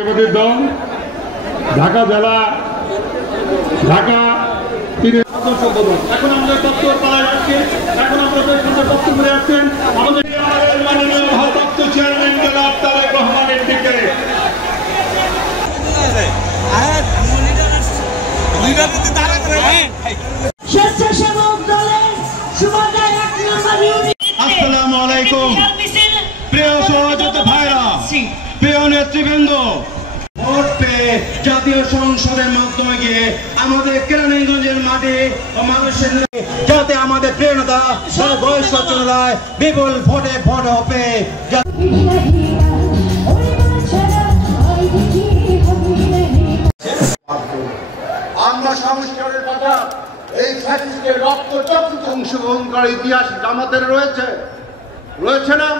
দল ঢাকা জেলা ঢাকা এখন আমাদের দপ্তর পাড়ায় আসছে। এখন আমাদের দপ্তর করে আসছেন আমাদের মাননীয় ভারপ্রাপ্ত চেয়ারম্যান জনাব তারেক রহমানের দিকে। স্বেচ্ছাসেবক দলের সুবাদার 1 নম্বর ইউনিট। আসসালামু আলাইকুম প্রিয় সহযোদ্ধা ভাইরা, প্রিয় নেতৃবৃন্দ, ভোট পেয়ে জাতীয় সংসদের মাধ্যমে গিয়ে আমাদের কেরানীগঞ্জের মাঠে মানুষের যাতে আমাদের প্রেরণা বয়স্ক চলায় বিপুল ভোটে ভোট হবে। আমরা সংস্কারের কথা এই ফ্যাসিস্টের রক্তচক্ষু অংশগ্রহণকারী ইতিহাস আমাদের রয়েছে না?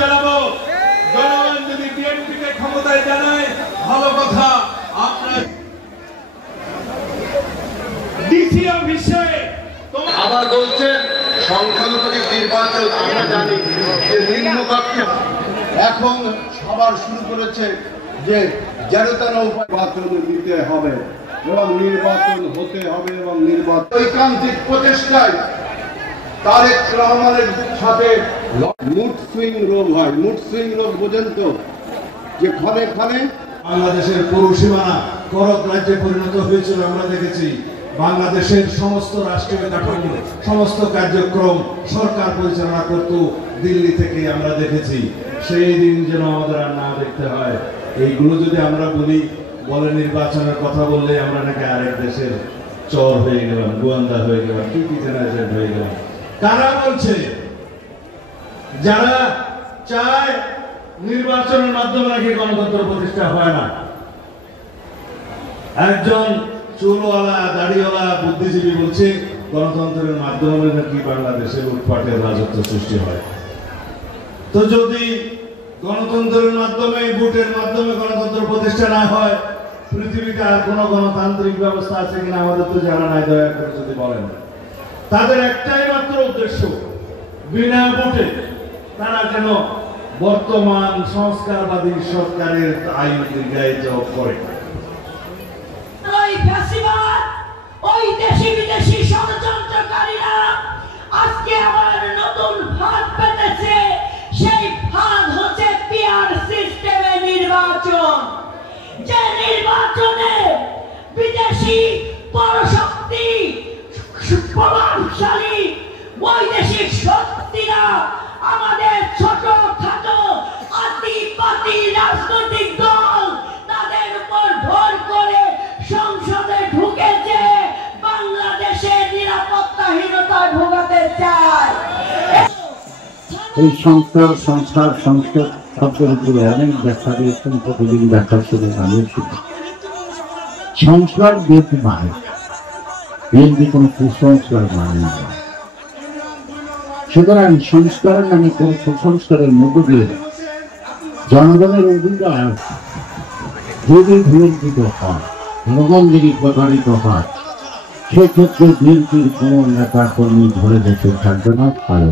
জানাবো জনগণ যদি বিএনপিকে ক্ষমতায় জানায় ভালো কথা। আপনার ডিসি অফিসে আবার বলছেন সংখ্যালঘুদের নির্বাচন আমরা জানি যে নিম্নকক্ষে এখন সবার শুরু করেছে যে যেন নির্বাচন দিতে হবে এবং নির্বাচন হতে হবে এবং নির্বাচন ঐকান্তিক প্রচেষ্টায় তারেক রহমানের সাথে মুড সুইং রোগ হয়। মুড সুইং রোগ বোঝেন তো, যে ক্ষণে ক্ষণে বাংলাদেশের পুরো সীমানা করক রাজ্যে পরিণত হয়েছিল। আমরা দেখেছি বাংলাদেশের সমস্ত রাষ্ট্রীয় কাঠামো, সমস্ত কার্যক্রম সরকার পরিচালনা করত দিল্লি থেকে। আমরা দেখেছি সেই দিন যেন আমাদের আর না দেখতে হয়। এইগুলো যদি আমরা বলে নির্বাচনের কথা বললে আমরা নাকি আরেক দেশের চর হয়ে গেলাম, গোয়েন্দা হয়ে গেলাম, কি জেনারেশন হয়ে গেলাম। কারা বলছে? যারা চায় নির্বাচনের মাধ্যমে নাকি গণতন্ত্র প্রতিষ্ঠা হয় না। একজন চুলওয়ালা দাড়িওয়ালা বুদ্ধিজীবী বলছে গণতন্ত্রের মাধ্যমে নাকি বাংলাদেশে লুটপাটের রাজত্ব সৃষ্টি হয়। তো যদি গণতন্ত্রের মাধ্যমে, ভোটের মাধ্যমে গণতন্ত্র প্রতিষ্ঠা না হয়, পৃথিবীতে আর কোন গণতান্ত্রিক ব্যবস্থা আছে কিনা আমাদের তো জানা নাই। দয়া করে যদি বলেন। তাদের একটাই মাত্র উদ্দেশ্য, বিনা ভোটে তারা যেন বর্তমান সংস্কারবাদী সরকারের আইন দীর্ঘায়িত করে। ওই ফ্যাসিবাদ, ওই দেশি বিদেশি ষড়যন্ত্রকারীরা আজকে আবার নতুন ফাঁদ পেতেছে। সেই ফাঁদ হচ্ছে পিআর সিস্টেমে নির্বাচন, যে নির্বাচনে বিদেশি পরশক্তি, প্রভাবশালী বৈদেশিক শক্তিরা আমাদের ছোট খাটো আতিপাতি রাজনৈতিক দল তাদের উপর ভর করে সংসদে ঢুকেছে, বাংলাদেশের নিরাপত্তাহীনতায় ভোগাতে চায়। এই সংস্কার শব্দের উপরে অনেক ব্যাখ্যা দিয়েছেন, প্রতিদিন ব্যাখ্যার সাথে জানিয়েছি। সংস্কার বিএনপি মানে, বিএনপি কোন কুসংস্কার মানে না। সুতরাং সংস্কারের নামে কোন কুসংস্কারের মধ্য দিয়ে জনগণের অধিকার যদি বিলম্বিত হয়, জনগণ যদি প্রতারিত হয়, সেক্ষেত্রে বিএনপির কোন নেতা কর্মী ধরে বসে থাকবে না, পারে।